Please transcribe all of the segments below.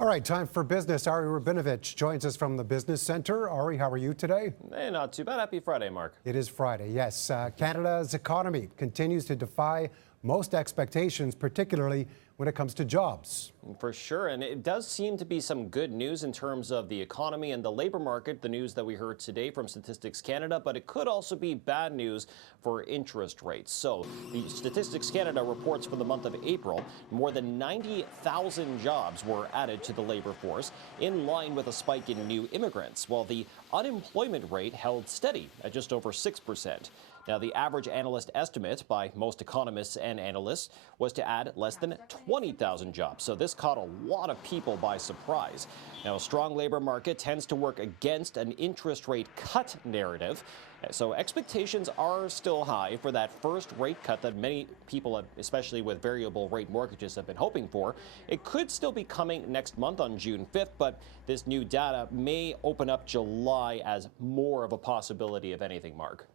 All right, time for business. Ari Rabinovitch joins us from the Business Center. Ari, how are you today? Hey, not too bad. Happy Friday, Mark. It is Friday, yes. Canada's economy continues to defy most expectations, particularly when it comes to jobs. For sure, and it does seem to be some good news in terms of the economy and the labor market, the news that we heard today from Statistics Canada, but it could also be bad news for interest rates. So the Statistics Canada reports for the month of April, more than 90,000 jobs were added to the labor force, in line with a spike in new immigrants, while the unemployment rate held steady at just over 6%. Now, the average analyst estimate by most economists and analysts was to add less than 20,000 jobs. So this caught a lot of people by surprise. Now, a strong labor market tends to work against an interest rate cut narrative. So expectations are still high for that first rate cut that many people, especially with variable rate mortgages, have been hoping for. It could still be coming next month on June 5th, but this new data may open up July as more of a possibility of anything, Mark.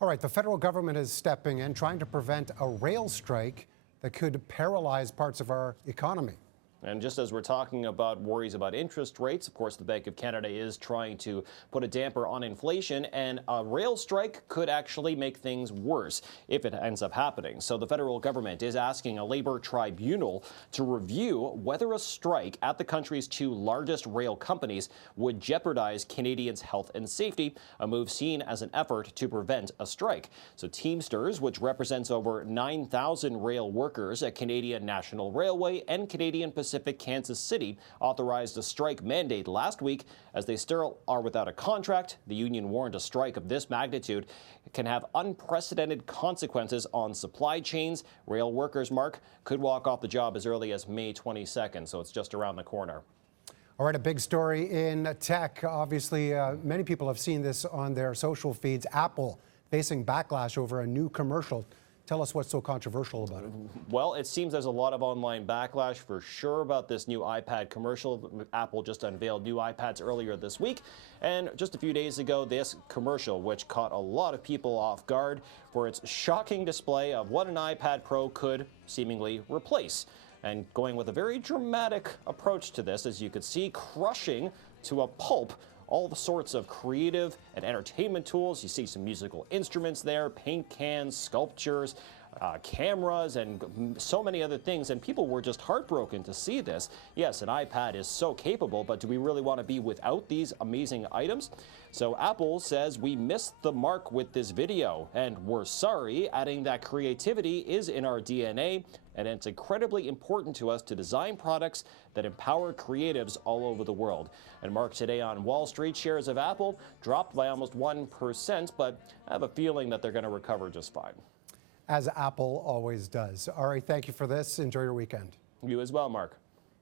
All right, the federal government is stepping in, trying to prevent a rail strike that could paralyze parts of our economy. And just as we're talking about worries about interest rates, of course, the Bank of Canada is trying to put a damper on inflation, and a rail strike could actually make things worse if it ends up happening. So the federal government is asking a labor tribunal to review whether a strike at the country's two largest rail companies would jeopardize Canadians' health and safety, a move seen as an effort to prevent a strike. So Teamsters, which represents over 9,000 rail workers at Canadian National Railway and Canadian Pacific Kansas City, authorized a strike mandate last week. As they still are without a contract, the union warned a strike of this magnitude can have unprecedented consequences on supply chains. Rail workers, Mark, could walk off the job as early as May 22nd, so it's just around the corner. All right, a big story in tech. Obviously, many people have seen this on their social feeds. Apple facing backlash over a new commercial. Tell us what's so controversial about it. Well, it seems there's a lot of online backlash for sure about this new iPad commercial. Apple just unveiled new iPads earlier this week. And just a few days ago, this commercial, which caught a lot of people off guard for its shocking display of what an iPad Pro could seemingly replace. And going with a very dramatic approach to this, as you could see, crushing to a pulp all the sorts of creative and entertainment tools. You see some musical instruments there, paint cans, sculptures, cameras, and so many other things. And people were just heartbroken to see this. Yes, an iPad is so capable, but do we really want to be without these amazing items? So Apple says we missed the mark with this video, and we're sorry, adding that creativity is in our DNA, and it's incredibly important to us to design products that empower creatives all over the world. And Mark, today on Wall Street, shares of Apple dropped by almost 1%, but I have a feeling that they're going to recover just fine. As Apple always does. All right, thank you for this. Enjoy your weekend. You as well, Mark.